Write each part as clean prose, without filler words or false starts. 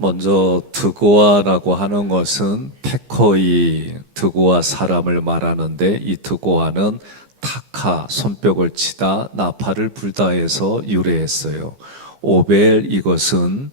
먼저 드고아라고 하는 것은 테코이, 드고아 사람을 말하는데, 이 드고아는 타카, 손뼉을 치다, 나팔을 불다에서 유래했어요. 오벨, 이것은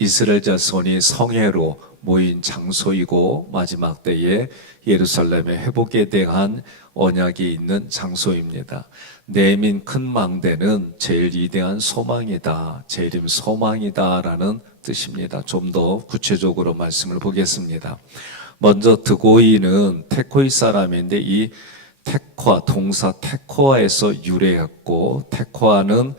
이스라엘 자손이 성회로 모인 장소이고 마지막 때에 예루살렘의 회복에 대한 언약이 있는 장소입니다. 내민 큰 망대는 제일 위대한 소망이다, 재림 소망이다 라는 뜻입니다. 좀 더 구체적으로 말씀을 보겠습니다. 먼저 드고이는 테코이 사람인데, 이 테코아, 동사 테코아에서 유래했고, 테코아는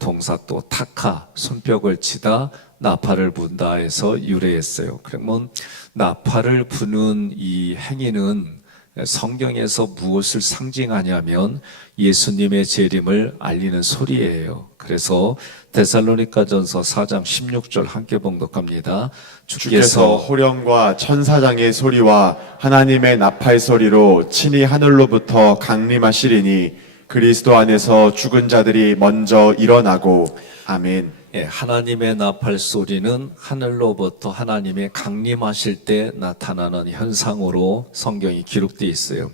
동사 또 타카, 손뼉을 치다, 나팔을 분다에서 유래했어요. 그러면 나팔을 부는 이 행위는 성경에서 무엇을 상징하냐면 예수님의 재림을 알리는 소리예요. 그래서 데살로니가전서 4장 16절 함께 봉독합니다. 주께서 호령과 천사장의 소리와 하나님의 나팔 소리로 친히 하늘로부터 강림하시리니 그리스도 안에서 죽은 자들이 먼저 일어나고. 아멘. 하나님의 나팔 소리는 하늘로부터 하나님의 강림하실 때 나타나는 현상으로 성경이 기록되어 있어요.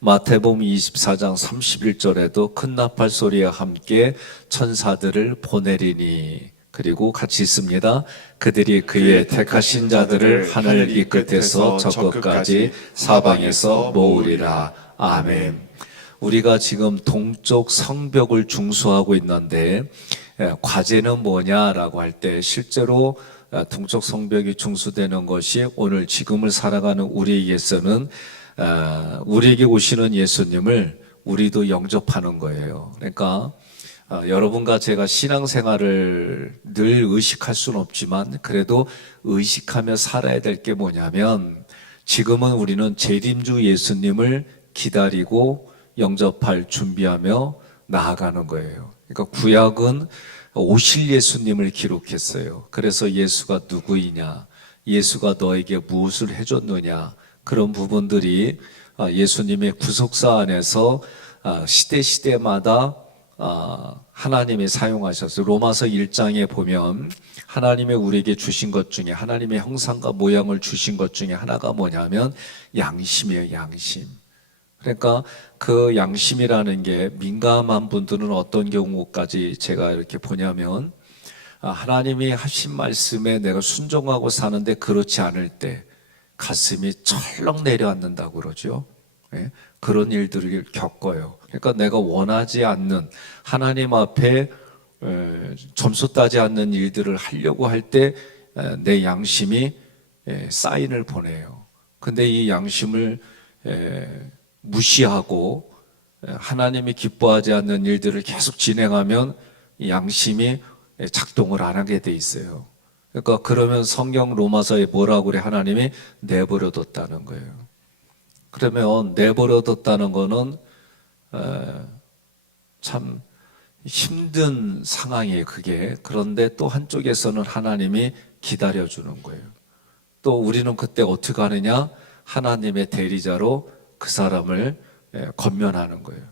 마태복음 24장 31절에도 큰 나팔 소리와 함께 천사들을 보내리니, 그리고 같이 있습니다. 그들이 그의 택하신 자들을 하늘 이 끝에서 저 끝까지 사방에서 모으리라. 아멘. 우리가 지금 동쪽 성벽을 중수하고 있는데, 과제는 뭐냐라고 할 때 실제로 동쪽 성벽이 중수되는 것이 오늘 지금을 살아가는 우리에게서는 우리에게 오시는 예수님을 우리도 영접하는 거예요. 그러니까 여러분과 제가 신앙생활을 늘 의식할 수는 없지만 그래도 의식하며 살아야 될 게 뭐냐면, 지금은 우리는 재림주 예수님을 기다리고 영접할 준비하며 나아가는 거예요. 그러니까 구약은 오실 예수님을 기록했어요. 그래서 예수가 누구이냐, 예수가 너에게 무엇을 해줬느냐, 그런 부분들이 예수님의 구속사 안에서 시대마다 하나님이 사용하셨어요. 로마서 1장에 보면 하나님의 우리에게 주신 것 중에, 하나님의 형상과 모양을 주신 것 중에 하나가 뭐냐면 양심이에요. 양심. 그러니까 그 양심이라는 게 민감한 분들은 어떤 경우까지 제가 이렇게 보냐면, 하나님이 하신 말씀에 내가 순종하고 사는데 그렇지 않을 때 가슴이 철렁 내려앉는다고 그러죠. 그런 일들을 겪어요. 그러니까 내가 원하지 않는, 하나님 앞에 점수 따지 않는 일들을 하려고 할 때 내 양심이 사인을 보내요. 근데 이 양심을 무시하고 하나님이 기뻐하지 않는 일들을 계속 진행하면 이 양심이 작동을 안 하게 돼 있어요. 그러니까 그러면 성경 로마서에 뭐라고 그래? 하나님이 내버려 뒀다는 거예요. 그러면 내버려 뒀다는 거는 참 힘든 상황이에요, 그게. 그런데 또 한쪽에서는 하나님이 기다려주는 거예요. 또 우리는 그때 어떻게 하느냐? 하나님의 대리자로 그 사람을 권면하는 거예요.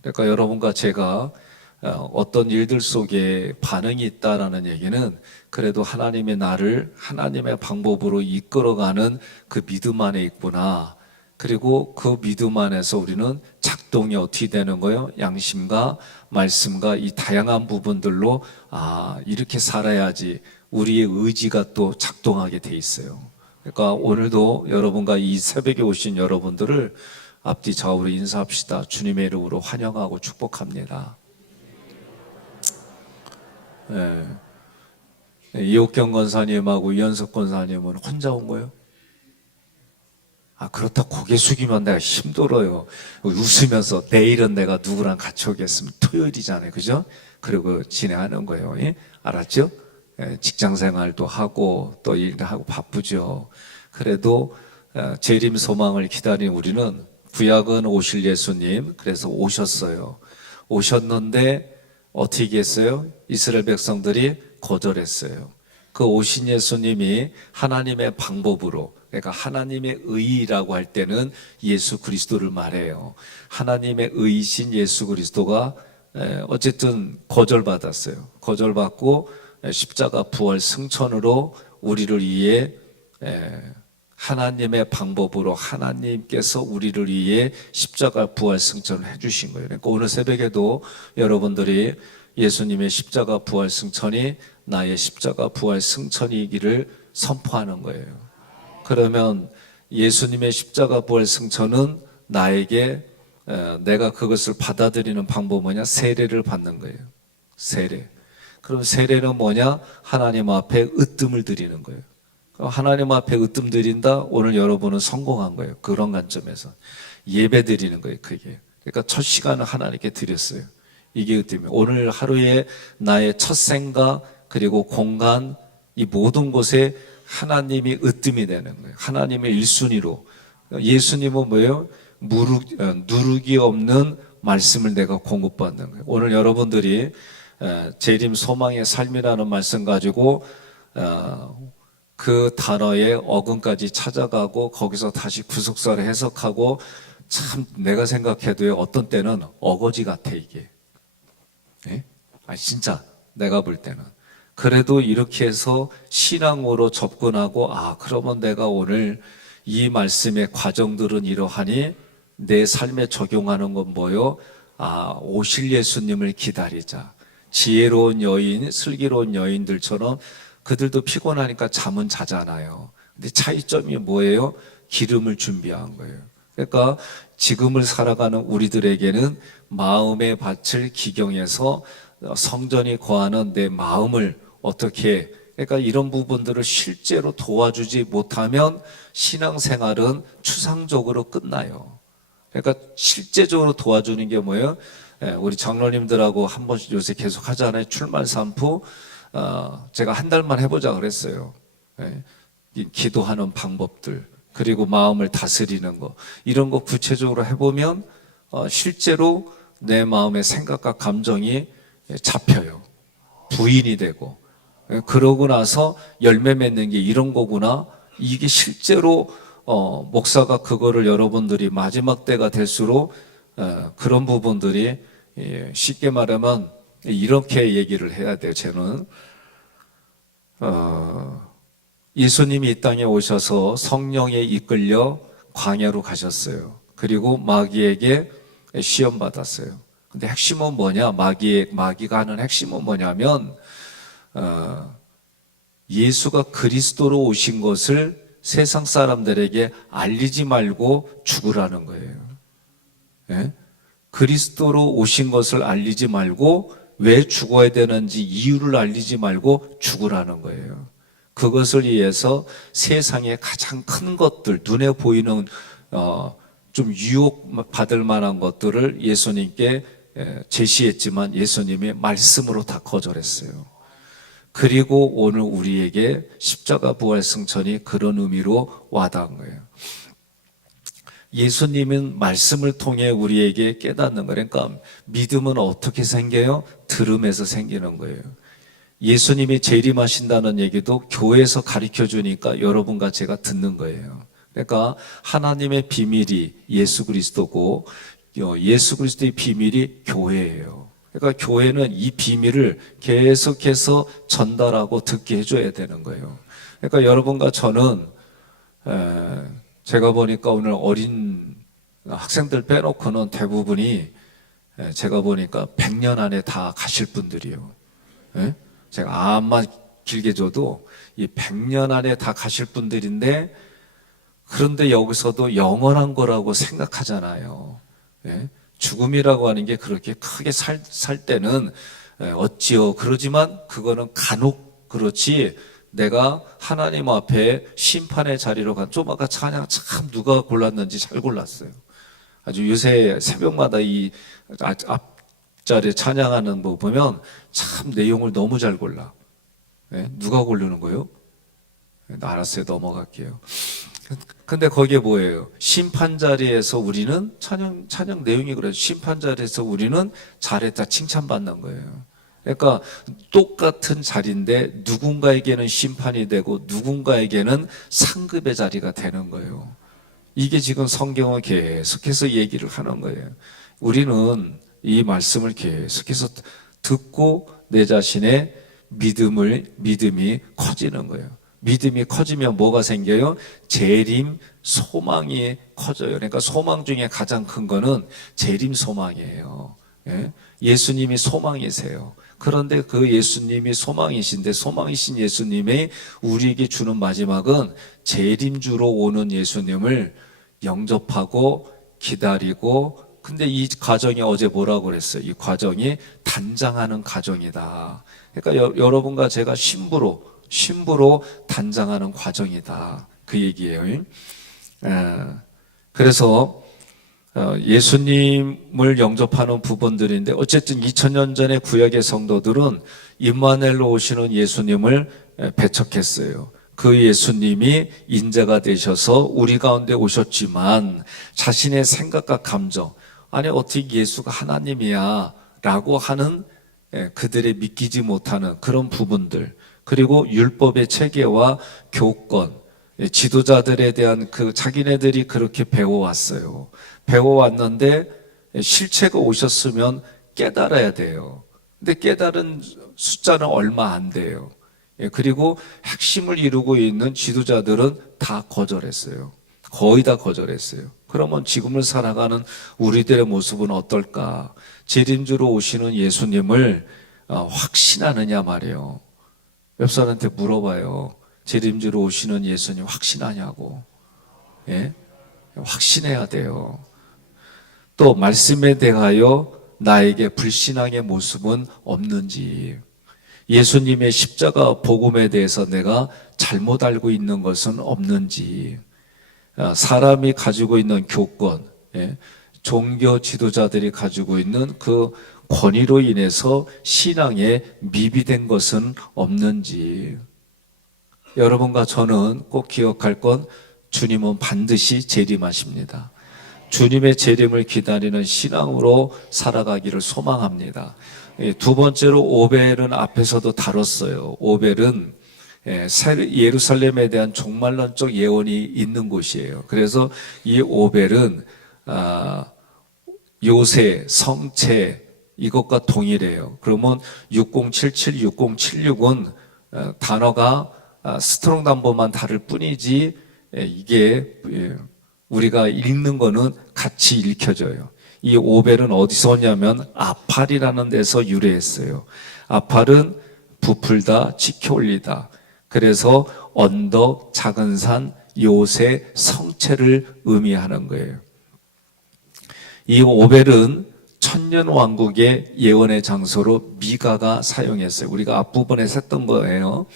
그러니까 여러분과 제가 어떤 일들 속에 반응이 있다라는 얘기는 그래도 하나님의 나를 하나님의 방법으로 이끌어가는 그 믿음 안에 있구나. 그리고 그 믿음 안에서 우리는 작동이 어떻게 되는 거예요? 양심과 말씀과 이 다양한 부분들로 이렇게 살아야지 우리의 의지가 또 작동하게 돼 있어요. 그러니까 오늘도 여러분과 이 새벽에 오신 여러분들을 앞뒤 좌우로 인사합시다. 주님의 이름으로 환영하고 축복합니다. 이옥경 권사님하고 이현석 권사님은 혼자 온 거예요? 그렇다고 고개 숙이면 내가 힘들어요. 웃으면서 내일은 내가 누구랑 같이 오겠으면 토요일이잖아요. 그죠? 그리고 진행하는 거예요. 알았죠? 직장 생활도 하고 또 일도 하고 바쁘죠. 그래도 재림 소망을 기다린 우리는, 구약은 오실 예수님, 그래서 오셨어요. 오셨는데 어떻게 했어요? 이스라엘 백성들이 거절했어요. 그 오신 예수님이 하나님의 방법으로, 그러니까 하나님의 의라고 할 때는 예수 그리스도를 말해요. 하나님의 의이신 예수 그리스도가 어쨌든 거절받았어요. 거절받고 십자가 부활 승천으로 우리를 위해 하나님의 방법으로 하나님께서 우리를 위해 십자가 부활 승천을 해주신 거예요. 그러니까 오늘 새벽에도 여러분들이 예수님의 십자가 부활 승천이 나의 십자가 부활 승천이기를 선포하는 거예요. 그러면 예수님의 십자가 부활 승천은 나에게 내가 그것을 받아들이는 방법은 뭐냐? 세례를 받는 거예요. 세례. 그럼 세례는 뭐냐? 하나님 앞에 으뜸을 드리는 거예요. 하나님 앞에 으뜸 드린다. 오늘 여러분은 성공한 거예요. 그런 관점에서 예배 드리는 거예요. 그게. 그러니까 첫 시간을 하나님께 드렸어요. 이게 으뜸이에요. 오늘 하루에 나의 첫 생각 그리고 공간 이 모든 곳에 하나님이 으뜸이 되는 거예요. 하나님의 1순위로. 예수님은 뭐예요? 누룩이 없는 말씀을 내가 공급받는 거예요. 오늘 여러분들이 재림 소망의 삶이라는 말씀 가지고 그 단어의 어근까지 찾아가고 거기서 다시 구속사를 해석하고 참 내가 생각해도 어떤 때는 어거지 같아 이게. 예? 진짜 내가 볼 때는. 그래도 이렇게 해서 신앙으로 접근하고 그러면 내가 오늘 이 말씀의 과정들은 이러하니 내 삶에 적용하는 건 뭐요? 오실 예수님을 기다리자. 지혜로운 여인, 슬기로운 여인들처럼 그들도 피곤하니까 잠은 자잖아요. 근데 차이점이 뭐예요? 기름을 준비한 거예요. 그러니까 지금을 살아가는 우리들에게는 마음의 밭을 기경해서 성전이 거하는 내 마음을 어떻게, 그러니까 이런 부분들을 실제로 도와주지 못하면 신앙생활은 추상적으로 끝나요. 그러니까 실제적으로 도와주는 게 뭐예요? 우리 장로님들하고 한 번씩 요새 계속 하잖아요. 출말 산프. 제가 한 달만 해보자 그랬어요. 기도하는 방법들, 그리고 마음을 다스리는 거, 이런 거 구체적으로 해보면 실제로 내 마음의 생각과 감정이 잡혀요. 부인이 되고. 그러고 나서 열매 맺는 게 이런 거구나. 이게 실제로 목사가 그거를 여러분들이 마지막 때가 될수록 그런 부분들이 쉽게 말하면 이렇게 얘기를 해야 돼요. 저는 예수님이 이 땅에 오셔서 성령에 이끌려 광야로 가셨어요. 그리고 마귀에게 시험 받았어요. 근데 핵심은 뭐냐? 마귀가 하는 핵심은 뭐냐면 예수가 그리스도로 오신 것을 세상 사람들에게 알리지 말고 죽으라는 거예요. 예? 그리스도로 오신 것을 알리지 말고 왜 죽어야 되는지 이유를 알리지 말고 죽으라는 거예요. 그것을 위해서 세상의 가장 큰 것들, 눈에 보이는 좀 유혹받을 만한 것들을 예수님께 제시했지만 예수님이 말씀으로 다 거절했어요. 그리고 오늘 우리에게 십자가 부활 승천이 그런 의미로 와닿은 거예요. 예수님은 말씀을 통해 우리에게 깨닫는 거예요. 그러니까 믿음은 어떻게 생겨요? 들음에서 생기는 거예요. 예수님이 재림하신다는 얘기도 교회에서 가르쳐 주니까 여러분과 제가 듣는 거예요. 그러니까 하나님의 비밀이 예수 그리스도고 예수 그리스도의 비밀이 교회예요. 그러니까 교회는 이 비밀을 계속해서 전달하고 듣게 해줘야 되는 거예요. 그러니까 여러분과 저는 제가 보니까 오늘 어린 학생들 빼놓고는 대부분이 제가 보니까 100년 안에 다 가실 분들이에요. 제가 암만 길게 줘도 이 100년 안에 다 가실 분들인데 그런데 여기서도 영원한 거라고 생각하잖아요. 죽음이라고 하는 게 그렇게 크게 살 때는 어찌요. 그러지만 그거는 간혹 그렇지 내가 하나님 앞에 심판의 자리로 좀 아까 찬양 참 누가 골랐는지 잘 골랐어요. 아주 요새 새벽마다 이 앞자리에 찬양하는 거 보면 참 내용을 너무 잘 골라. 누가 고르는 거예요? 알았어요. 넘어갈게요. 근데 거기에 뭐예요? 심판 자리에서 우리는 찬양 내용이 그래요. 심판 자리에서 우리는 잘했다 칭찬받는 거예요. 그러니까 똑같은 자리인데 누군가에게는 심판이 되고 누군가에게는 상급의 자리가 되는 거예요. 이게 지금 성경은 계속해서 얘기를 하는 거예요. 우리는 이 말씀을 계속해서 듣고 내 자신의 믿음이 커지는 거예요. 믿음이 커지면 뭐가 생겨요? 재림 소망이 커져요. 그러니까 소망 중에 가장 큰 거는 재림 소망이에요. 예? 예수님이 소망이세요. 그런데 그 예수님이 소망이신데 소망이신 예수님이 우리에게 주는 마지막은 재림주로 오는 예수님을 영접하고 기다리고, 근데 이 과정이 어제 뭐라고 그랬어요? 이 과정이 단장하는 과정이다. 그러니까 여러분과 제가 신부로 단장하는 과정이다. 그 얘기예요. 그래서 예수님을 영접하는 부분들인데, 어쨌든 2000년 전에 구약의 성도들은 임마누엘로 오시는 예수님을 배척했어요. 그 예수님이 인자가 되셔서 우리 가운데 오셨지만 자신의 생각과 감정, 아니 어떻게 예수가 하나님이야 라고 하는 그들의 믿기지 못하는 그런 부분들, 그리고 율법의 체계와 교권, 지도자들에 대한 그 자기네들이 그렇게 배워왔어요. 배워왔는데 실체가 오셨으면 깨달아야 돼요. 근데 깨달은 숫자는 얼마 안 돼요. 그리고 핵심을 이루고 있는 지도자들은 다 거절했어요. 거의 다 거절했어요. 그러면 지금을 살아가는 우리들의 모습은 어떨까? 재림주로 오시는 예수님을 확신하느냐 말이에요. 옆 사람한테 물어봐요. 재림주로 오시는 예수님 확신하냐고. 예? 확신해야 돼요. 또 말씀에 대하여 나에게 불신앙의 모습은 없는지, 예수님의 십자가 복음에 대해서 내가 잘못 알고 있는 것은 없는지, 사람이 가지고 있는 교권, 종교 지도자들이 가지고 있는 그 권위로 인해서 신앙에 미비된 것은 없는지. 여러분과 저는 꼭 기억할 건, 주님은 반드시 재림하십니다. 주님의 재림을 기다리는 신앙으로 살아가기를 소망합니다. 두 번째로 오벨은 앞에서도 다뤘어요. 오벨은 예루살렘에 대한 종말론적 예언이 있는 곳이에요. 그래서 이 오벨은 요새, 성체 이것과 동일해요. 그러면 6077, 6076은 단어가 스트롱 담보만 다를 뿐이지 이게 우리가 읽는 거는 같이 읽혀져요. 이 오벨은 어디서 오냐면 아팔이라는 데서 유래했어요. 아팔은 부풀다, 지켜올리다. 그래서 언덕, 작은 산, 요새, 성체를 의미하는 거예요. 이 오벨은 천년 왕국의 예언의 장소로 미가가 사용했어요. 우리가 앞부분에 했던 거예요.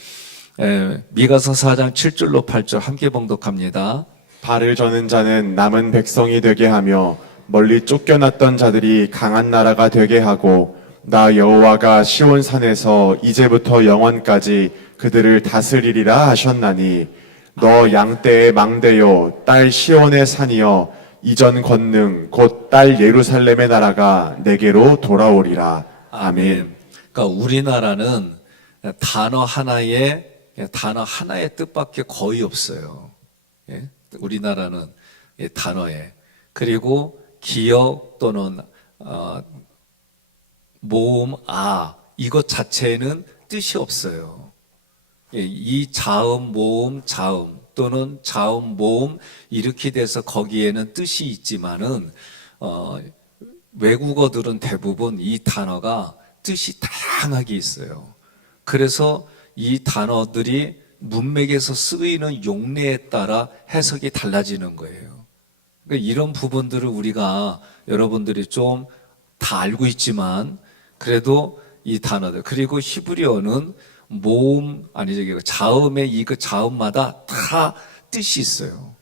미가서 4장 7절로 8절 함께 봉독합니다. 발을 저는 자는 남은 백성이 되게 하며 멀리 쫓겨났던 자들이 강한 나라가 되게 하고, 나 여호와가 시온 산에서 이제부터 영원까지 그들을 다스리리라 하셨나니, 너 양떼의 망대요 딸 시온의 산이여 이전 권능 곧 딸 예루살렘의 나라가 내게로 돌아오리라. 아멘. 그러니까 우리나라는 단어 하나의 뜻밖에 거의 없어요. 예? 우리나라는 단어에, 그리고 기역 또는 모음, 이것 자체에는 뜻이 없어요. 이 자음, 모음, 자음 또는 자음, 모음 이렇게 돼서 거기에는 뜻이 있지만은 외국어들은 대부분 이 단어가 뜻이 다양하게 있어요. 그래서 이 단어들이 문맥에서 쓰이는 용례에 따라 해석이 달라지는 거예요. 그러니까 이런 부분들을 우리가 여러분들이 좀 다 알고 있지만 그래도 이 단어들, 그리고 히브리어는 모음 자음의 이 그 자음마다 다 뜻이 있어요.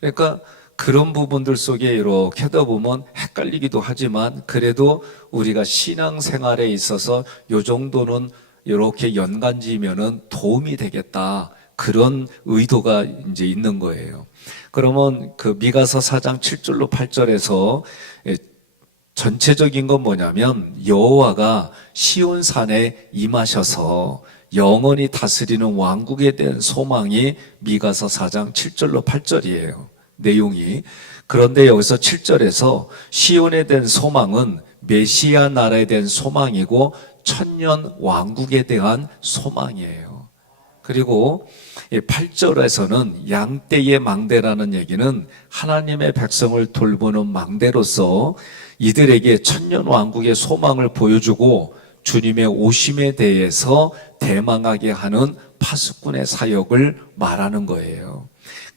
그러니까 그런 부분들 속에 이렇게 하다 보면 헷갈리기도 하지만 그래도 우리가 신앙생활에 있어서 요 정도는 이렇게 연관지면은 도움이 되겠다, 그런 의도가 이제 있는 거예요. 그러면 그 미가서 4장 7절로 8절에서 전체적인 건 뭐냐면, 여호와가 시온산에 임하셔서 영원히 다스리는 왕국에 대한 소망이 미가서 4장 7절로 8절이에요. 내용이. 그런데 여기서 7절에서 시온에 대한 소망은 메시아 나라에 대한 소망이고, 천년 왕국에 대한 소망이에요. 그리고 8절에서는 양떼의 망대라는 얘기는 하나님의 백성을 돌보는 망대로서 이들에게 천년 왕국의 소망을 보여주고 주님의 오심에 대해서 대망하게 하는 파수꾼의 사역을 말하는 거예요.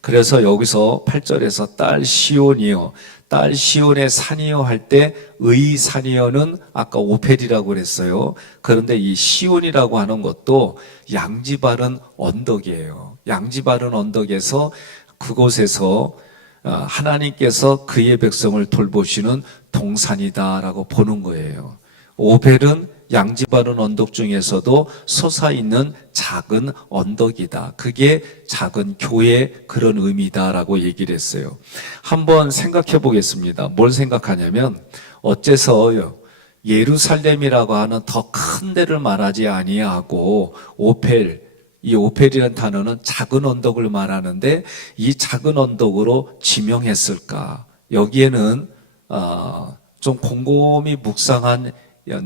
그래서 여기서 8절에서 딸 시온이여, 딸 시온의 산이여 할 때 의산이여는 아까 오펠이라고 그랬어요. 그런데 이 시온이라고 하는 것도 양지 바른 언덕이에요. 양지 바른 언덕에서 그곳에서 하나님께서 그의 백성을 돌보시는 동산이다라고 보는 거예요. 오벨은 양지 바른 언덕 중에서도 솟아있는 작은 언덕이다. 그게 작은 교회의 그런 의미다라고 얘기를 했어요. 한번 생각해 보겠습니다. 뭘 생각하냐면 어째서 예루살렘이라고 하는 더 큰 데를 말하지 아니하고 오펠, 이 오펠이라는 단어는 작은 언덕을 말하는데 이 작은 언덕으로 지명했을까? 여기에는 좀 곰곰이 묵상한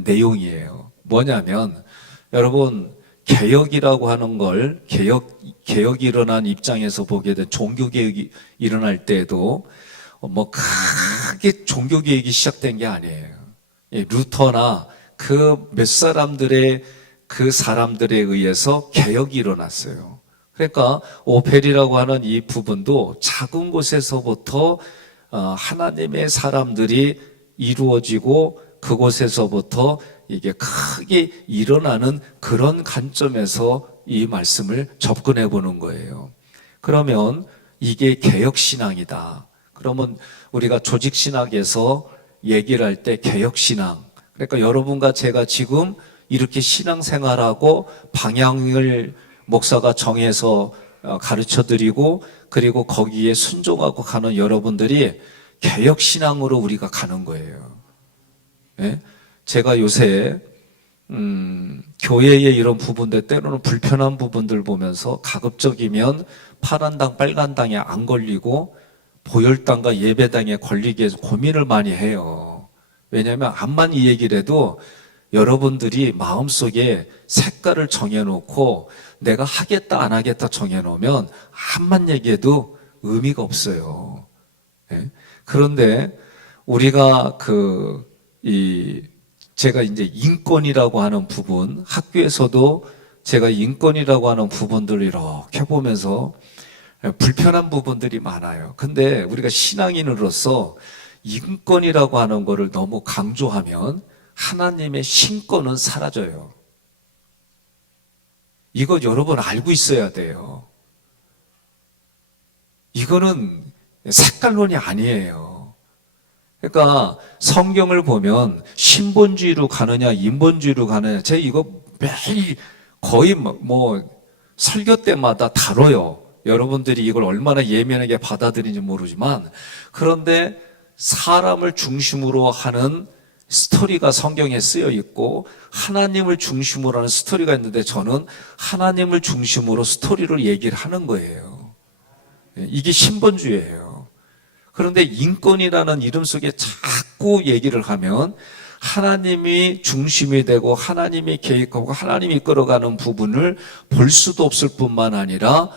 내용이에요. 뭐냐면 여러분 개혁이라고 하는 걸 개혁이 일어난 입장에서 보게 된 종교개혁이 일어날 때에도 뭐 크게 종교개혁이 시작된 게 아니에요. 루터나 그 몇 사람들의 그 사람들에 의해서 개혁이 일어났어요. 그러니까 오펠이라고 하는 이 부분도 작은 곳에서부터 하나님의 사람들이 이루어지고 그곳에서부터 이게 크게 일어나는 그런 관점에서 이 말씀을 접근해 보는 거예요. 그러면 이게 개혁신앙이다. 그러면 우리가 조직신학에서 얘기를 할 때 개혁신앙, 그러니까 여러분과 제가 지금 이렇게 신앙생활하고 방향을 목사가 정해서 가르쳐드리고 그리고 거기에 순종하고 가는 여러분들이 개혁신앙으로 우리가 가는 거예요. 예? 제가 요새 교회의 이런 부분들 때로는 불편한 부분들 보면서 가급적이면 파란 당 빨간 당에 안 걸리고 보혈당과 예배당에 걸리기 위해서 고민을 많이 해요. 왜냐하면 암만 이 얘기를 해도 여러분들이 마음속에 색깔을 정해놓고 내가 하겠다 안 하겠다 정해놓으면 암만 얘기해도 의미가 없어요. 예? 그런데 우리가 제가 이제 인권이라고 하는 부분, 학교에서도 제가 인권이라고 하는 부분들을 이렇게 보면서 불편한 부분들이 많아요. 근데 우리가 신앙인으로서 인권이라고 하는 거를 너무 강조하면 하나님의 신권은 사라져요. 이거 여러분 알고 있어야 돼요. 이거는 색깔론이 아니에요. 그러니까 성경을 보면 신본주의로 가느냐 인본주의로 가느냐 제가 이거 매일 거의 뭐 설교 때마다 다뤄요. 여러분들이 이걸 얼마나 예민하게 받아들이는지 모르지만 그런데 사람을 중심으로 하는 스토리가 성경에 쓰여 있고 하나님을 중심으로 하는 스토리가 있는데 저는 하나님을 중심으로 스토리를 얘기를 하는 거예요. 이게 신본주의예요. 그런데 인권이라는 이름 속에 자꾸 얘기를 하면 하나님이 중심이 되고 하나님이 계획하고 하나님이 이끌어가는 부분을 볼 수도 없을 뿐만 아니라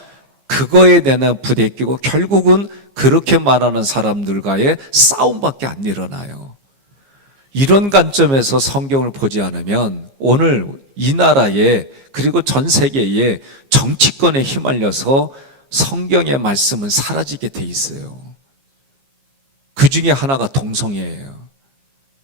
그거에 대한 부대끼고 결국은 그렇게 말하는 사람들과의 싸움밖에 안 일어나요. 이런 관점에서 성경을 보지 않으면 오늘 이 나라에 그리고 전 세계에 정치권에 휘말려서 성경의 말씀은 사라지게 돼 있어요. 그 중에 하나가 동성애예요.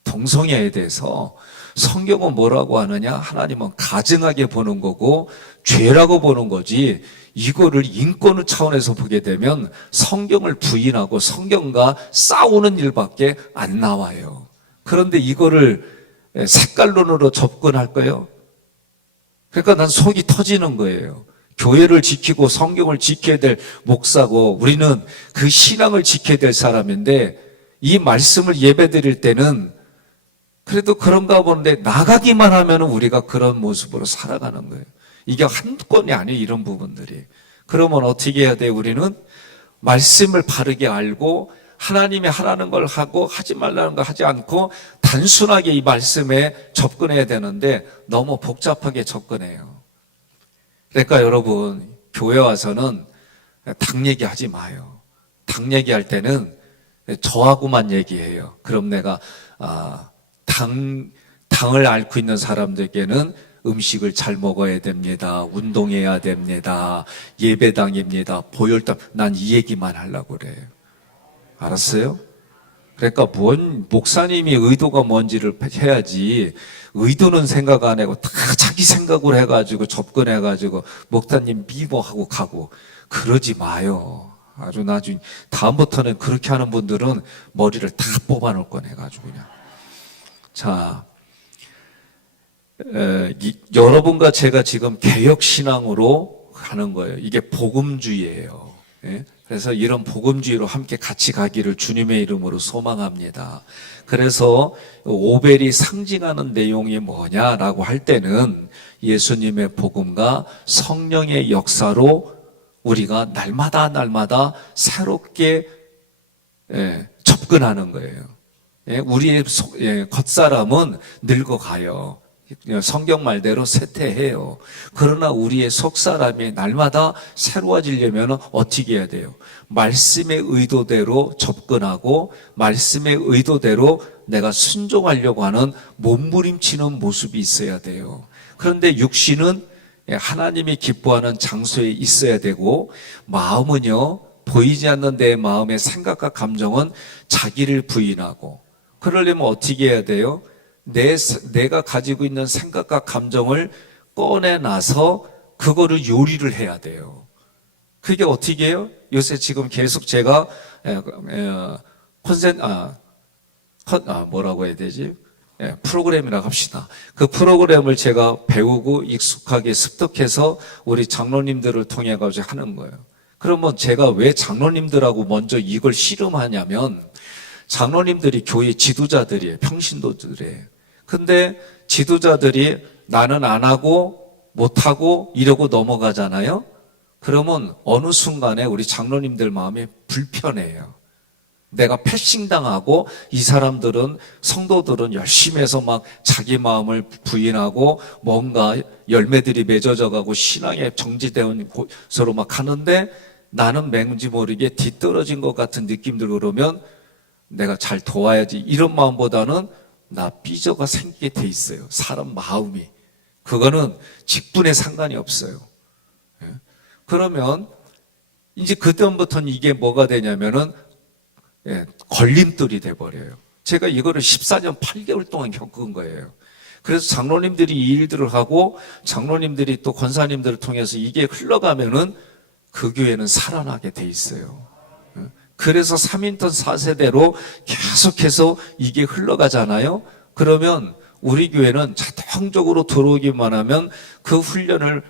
동성애에 대해서 성경은 뭐라고 하느냐? 하나님은 가증하게 보는 거고 죄라고 보는 거지 이거를 인권의 차원에서 보게 되면 성경을 부인하고 성경과 싸우는 일밖에 안 나와요. 그런데 이거를 색깔론으로 접근할 거예요. 그러니까 난 속이 터지는 거예요. 교회를 지키고 성경을 지켜야 될 목사고 우리는 그 신앙을 지켜야 될 사람인데 이 말씀을 예배 드릴 때는 그래도 그런가 보는데 나가기만 하면 우리가 그런 모습으로 살아가는 거예요. 이게 한 건이 아니에요. 이런 부분들이. 그러면 어떻게 해야 돼요? 우리는 말씀을 바르게 알고 하나님이 하라는 걸 하고 하지 말라는 걸 하지 않고 단순하게 이 말씀에 접근해야 되는데 너무 복잡하게 접근해요. 그러니까 여러분, 교회 와서는 당 얘기하지 마요. 당 얘기할 때는 저하고만 얘기해요. 그럼 내가 당을 앓고 있는 사람들에게는 음식을 잘 먹어야 됩니다. 운동해야 됩니다. 예배당입니다. 보혈당. 난 이 얘기만 하려고 그래요. 알았어요? 그러니까 뭔 목사님이 의도가 뭔지를 해야지, 의도는 생각 안 하고 다 자기 생각으로 해가지고 접근해가지고 목사님 미워하고 가고 그러지 마요. 아주 나중에 다음부터는 그렇게 하는 분들은 머리를 다 뽑아놓을 건 해가지고 그냥. 자, 여러분과 제가 지금 개혁신앙으로 가는 거예요. 이게 복음주의예요. 예? 그래서 이런 복음주의로 함께 같이 가기를 주님의 이름으로 소망합니다. 그래서 오벨이 상징하는 내용이 뭐냐라고 할 때는 예수님의 복음과 성령의 역사로 우리가 날마다 새롭게 접근하는 거예요. 우리의 겉사람은 늙어가요. 성경 말대로 쇠퇴해요. 그러나 우리의 속사람이 날마다 새로워지려면 어떻게 해야 돼요? 말씀의 의도대로 접근하고 말씀의 의도대로 내가 순종하려고 하는 몸부림치는 모습이 있어야 돼요. 그런데 육신은 하나님이 기뻐하는 장소에 있어야 되고, 마음은요, 보이지 않는 내 마음의 생각과 감정은 자기를 부인하고, 그러려면 어떻게 해야 돼요? 내가 가지고 있는 생각과 감정을 꺼내놔서 그거를 요리를 해야 돼요. 그게 어떻게 해요? 요새 지금 계속 제가 뭐라고 해야 되지? 프로그램이라고 합시다. 그 프로그램을 제가 배우고 익숙하게 습득해서 우리 장로님들을 통해 가지고 하는 거예요. 그러면 제가 왜 장로님들하고 먼저 이걸 씨름하냐면, 장로님들이 교회 지도자들이에요. 평신도들이에요. 근데 지도자들이 나는 안 하고 못 하고 이러고 넘어가잖아요. 그러면 어느 순간에 우리 장로님들 마음이 불편해요. 내가 패싱당하고 이 사람들은, 성도들은 열심히 해서 막 자기 마음을 부인하고 뭔가 열매들이 맺어져 가고 신앙에 정지되는 곳으로 막 가는데, 나는 맹지 모르게 뒤떨어진 것 같은 느낌 들고 그러면 내가 잘 도와야지, 이런 마음보다는 나 삐져가 생기게 돼 있어요. 사람 마음이. 그거는 직분에 상관이 없어요. 그러면 이제 그다음부터는 이게 뭐가 되냐면은 걸림돌이 돼버려요. 제가 이거를 14년 8개월 동안 겪은 거예요. 그래서 장로님들이 이 일들을 하고 장로님들이 또 권사님들을 통해서 이게 흘러가면은 그 교회는 살아나게 돼 있어요. 그래서 3인턴 4세대로 계속해서 이게 흘러가잖아요. 그러면 우리 교회는 자동적으로 들어오기만 하면 그 훈련을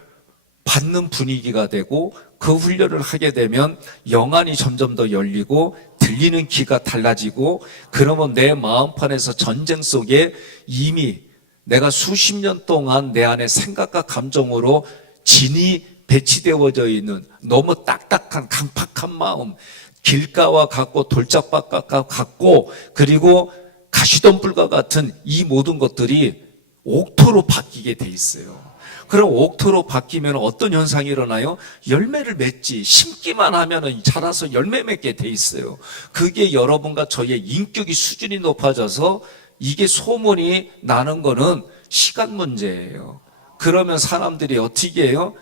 받는 분위기가 되고, 그 훈련을 하게 되면 영안이 점점 더 열리고 들리는 귀가 달라지고, 그러면 내 마음판에서 전쟁 속에 이미 내가 수십 년 동안 내 안에 생각과 감정으로 진이 배치되어져 있는 너무 딱딱한 강팍한 마음, 길가와 같고 돌짝밭과 같고 그리고 가시덤불과 같은 이 모든 것들이 옥토로 바뀌게 돼 있어요. 그럼 옥토로 바뀌면 어떤 현상이 일어나요? 열매를 맺지. 심기만 하면 자라서 열매 맺게 돼 있어요. 그게 여러분과 저의 인격이 수준이 높아져서 이게 소문이 나는 거는 시간 문제예요. 그러면 사람들이 어떻게 해요?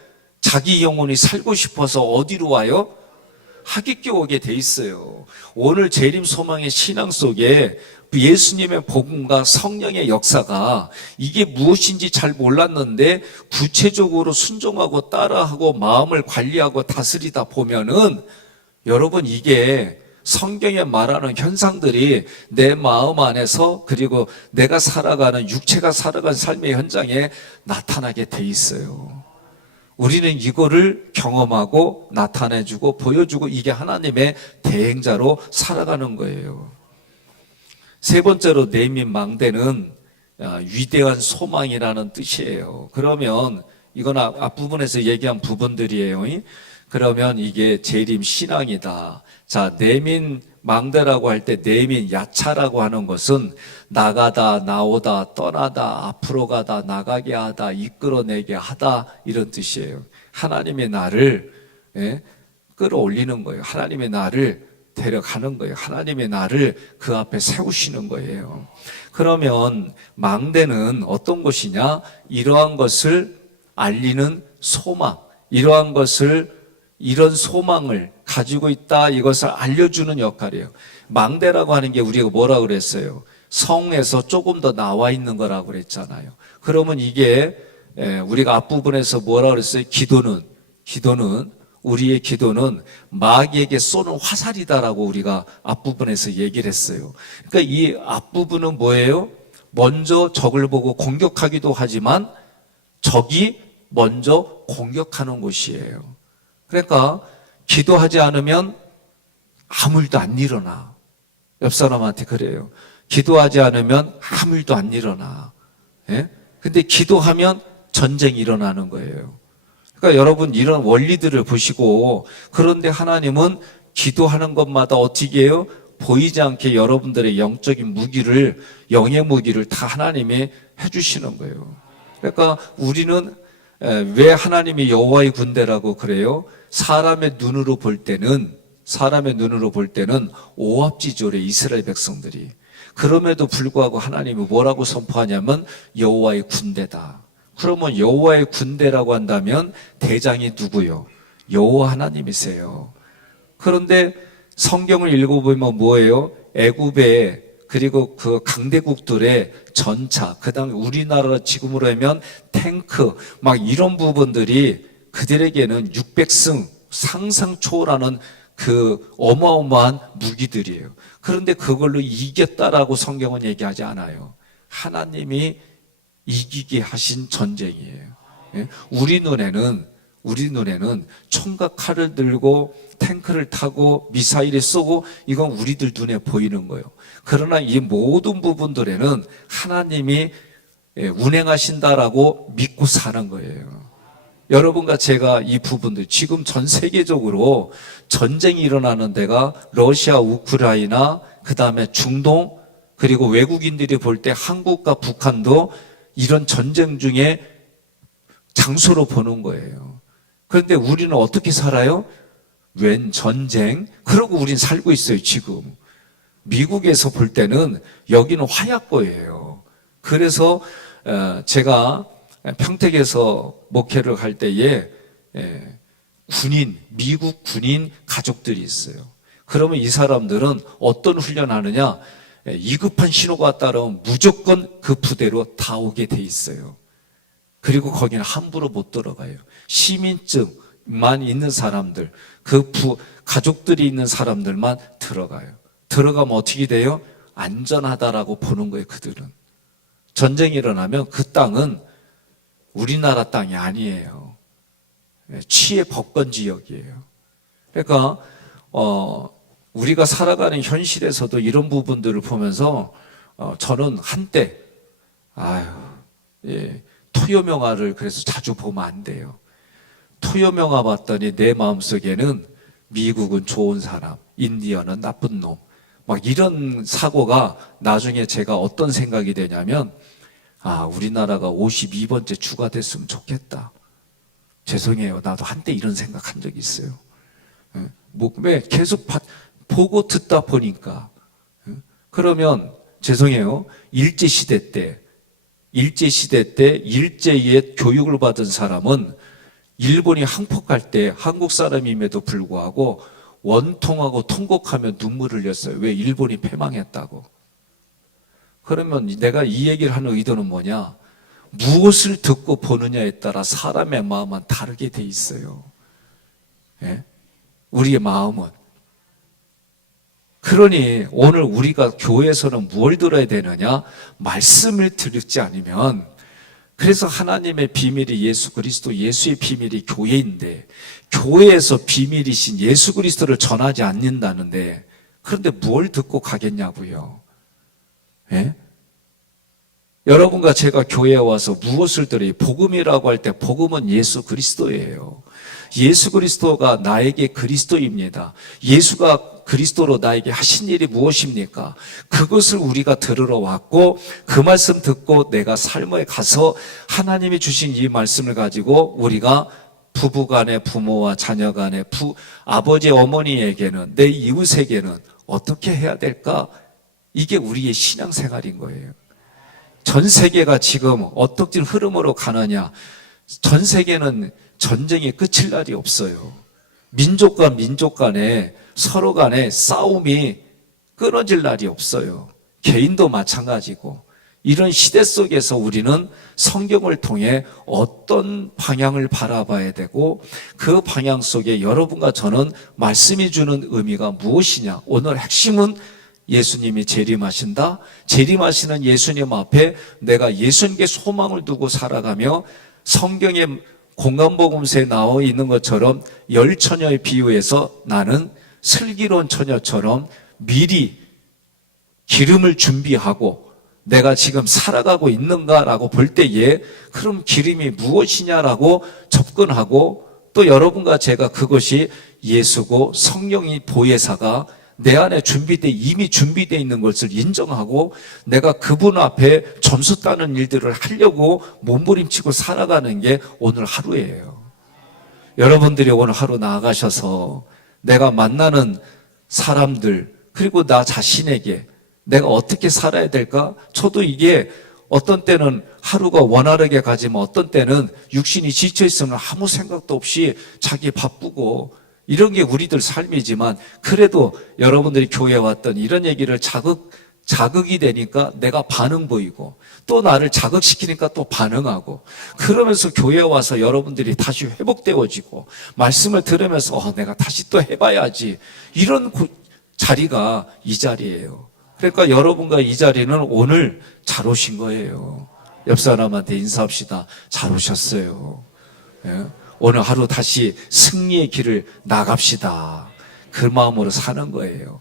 자기 영혼이 살고 싶어서 어디로 와요? 하객교 오게 돼 있어요. 오늘 재림 소망의 신앙 속에 예수님의 복음과 성령의 역사가 이게 무엇인지 잘 몰랐는데 구체적으로 순종하고 따라하고 마음을 관리하고 다스리다 보면은, 여러분, 이게 성경에 말하는 현상들이 내 마음 안에서, 그리고 내가 살아가는, 육체가 살아가는 삶의 현장에 나타나게 돼 있어요. 우리는 이거를 경험하고 나타내주고 보여주고, 이게 하나님의 대행자로 살아가는 거예요. 세 번째로 내민 망대는 위대한 소망이라는 뜻이에요. 그러면 이건 앞부분에서 얘기한 부분들이에요. 그러면 이게 재림 신앙이다. 자, 내민 망대라고 할 때 내민 야차라고 하는 것은 나가다, 나오다, 떠나다, 앞으로 가다, 나가게 하다, 이끌어내게 하다, 이런 뜻이에요. 하나님의 나를 끌어올리는 거예요. 하나님의 나를 데려가는 거예요. 하나님의 나를 그 앞에 세우시는 거예요. 그러면 망대는 어떤 것이냐? 이러한 것을 알리는 소망, 이러한 것을, 이런 소망을 가지고 있다, 이것을 알려주는 역할이에요. 망대라고 하는 게 우리가 뭐라고 그랬어요? 성에서 조금 더 나와 있는 거라고 그랬잖아요. 그러면 이게 우리가 앞부분에서 뭐라고 그랬어요? 우리의 기도는 마귀에게 쏘는 화살이다라고 우리가 앞부분에서 얘기를 했어요. 그러니까 이 앞부분은 뭐예요? 먼저 적을 보고 공격하기도 하지만 적이 먼저 공격하는 곳이에요. 그러니까 기도하지 않으면 아무 일도 안 일어나. 옆 사람한테 그래요. 기도하지 않으면 아무 일도 안 일어나. 근데 기도하면 전쟁이 일어나는 거예요. 그러니까 여러분 이런 원리들을 보시고, 그런데 하나님은 기도하는 것마다 어떻게 해요? 보이지 않게 여러분들의 영적인 무기를, 영의 무기를 다 하나님이 해주시는 거예요. 그러니까 우리는 왜 하나님이 여호와의 군대라고 그래요? 사람의 눈으로 볼 때는 오합지졸의 이스라엘 백성들이. 그럼에도 불구하고 하나님이 뭐라고 선포하냐면 여호와의 군대다. 그러면 여호와의 군대라고 한다면 대장이 누구요? 여호와 하나님이세요. 그런데 성경을 읽어보면 뭐예요? 애굽에, 그리고 그 강대국들의 전차, 그 다음에 우리나라 지금으로 하면 탱크, 막 이런 부분들이 그들에게는 600승, 상상 초월하는 그 어마어마한 무기들이에요. 그런데 그걸로 이겼다라고 성경은 얘기하지 않아요. 하나님이 이기게 하신 전쟁이에요. 우리 눈에는 총과 칼을 들고 탱크를 타고 미사일을 쏘고 이건 우리들 눈에 보이는 거예요. 그러나 이 모든 부분들에는 하나님이 운행하신다라고 믿고 사는 거예요. 여러분과 제가 이 부분들, 지금 전 세계적으로 전쟁이 일어나는 데가 러시아, 우크라이나, 그 다음에 중동, 그리고 외국인들이 볼 때 한국과 북한도 이런 전쟁 중에 장소로 보는 거예요. 그런데 우리는 어떻게 살아요? 웬 전쟁? 그러고 우린 살고 있어요, 지금. 미국에서 볼 때는 여기는 화약고예요. 그래서 제가 평택에서 목회를 할 때에 미국 군인 가족들이 있어요. 그러면 이 사람들은 어떤 훈련하느냐? 위급한 신호가 따르면 무조건 그 부대로 다 오게 돼 있어요. 그리고 거기는 함부로 못 들어가요. 시민증만 있는 사람들, 가족들이 있는 사람들만 들어가요. 들어가면 어떻게 돼요? 안전하다라고 보는 거예요, 그들은. 전쟁이 일어나면 그 땅은 우리나라 땅이 아니에요. 치의 법권 지역이에요. 그러니까 우리가 살아가는 현실에서도 이런 부분들을 보면서 저는 한때 토요명화를 그래서 자주 보면 안 돼요. 토요명화 봤더니 내 마음속에는 미국은 좋은 사람, 인디언은 나쁜 놈, 막 이런 사고가 나중에 제가 어떤 생각이 되냐면 우리나라가 52번째 주가 됐으면 좋겠다. 죄송해요. 나도 한때 이런 생각한 적이 있어요. 왜 계속 보고 듣다 보니까. 그러면 죄송해요. 일제시대 때 일제에 교육을 받은 사람은 일본이 항복할 때 한국 사람임에도 불구하고 원통하고 통곡하며 눈물을 흘렸어요. 왜? 일본이 패망했다고. 그러면 내가 이 얘기를 하는 의도는 뭐냐? 무엇을 듣고 보느냐에 따라 사람의 마음은 다르게 돼 있어요. 우리의 마음은. 그러니 오늘 우리가 교회에서는 무엇을 들어야 되느냐? 말씀을 듣지 않으면, 그래서 하나님의 비밀이 예수 그리스도, 예수의 비밀이 교회인데 교회에서 비밀이신 예수 그리스도를 전하지 않는다는데, 그런데 뭘 듣고 가겠냐고요. 여러분과 제가 교회에 와서 무엇을 들어요? 복음이라고 할 때 복음은 예수 그리스도예요. 예수 그리스도가 나에게 그리스도입니다. 예수가 그리스도로 나에게 하신 일이 무엇입니까? 그것을 우리가 들으러 왔고 그 말씀 듣고 내가 삶에 가서 하나님이 주신 이 말씀을 가지고 우리가 부부간에 부모와 자녀간에 아버지 어머니에게는 내 이웃에게는 어떻게 해야 될까? 이게 우리의 신앙생활인 거예요. 전 세계가 지금 어떻게 흐름으로 가느냐? 전 세계는 전쟁이 끝일 날이 없어요. 민족과 민족 간에 서로 간에 싸움이 끊어질 날이 없어요. 개인도 마찬가지고. 이런 시대 속에서 우리는 성경을 통해 어떤 방향을 바라봐야 되고 그 방향 속에 여러분과 저는 말씀이 주는 의미가 무엇이냐. 오늘 핵심은 예수님이 재림하신다. 재림하시는 예수님 앞에 내가 예수님께 소망을 두고 살아가며 성경의 공간복음서에 나와 있는 것처럼 열 처녀의 비유에서 나는 슬기로운 처녀처럼 미리 기름을 준비하고 내가 지금 살아가고 있는가라고 볼 때에 그럼 기름이 무엇이냐라고 접근하고 또 여러분과 제가 그것이 예수고 성령이 보혜사가 내 안에 이미 준비되어 있는 것을 인정하고 내가 그분 앞에 점수 따는 일들을 하려고 몸부림치고 살아가는 게 오늘 하루예요. 여러분들이 오늘 하루 나아가셔서 내가 만나는 사람들 그리고 나 자신에게 내가 어떻게 살아야 될까? 저도 이게 어떤 때는 하루가 원활하게 가지만 어떤 때는 육신이 지쳐있으면 아무 생각도 없이 자기 바쁘고 이런 게 우리들 삶이지만 그래도 여러분들이 교회에 왔던 이런 얘기를 자극이 되니까 내가 반응 보이고 또 나를 자극시키니까 또 반응하고 그러면서 교회에 와서 여러분들이 다시 회복되어지고 말씀을 들으면서 내가 다시 또 해봐야지 이런 자리가 이 자리예요. 그러니까 여러분과 이 자리는 오늘 잘 오신 거예요. 옆 사람한테 인사합시다. 잘 오셨어요. 예? 오늘 하루 다시 승리의 길을 나갑시다. 그 마음으로 사는 거예요.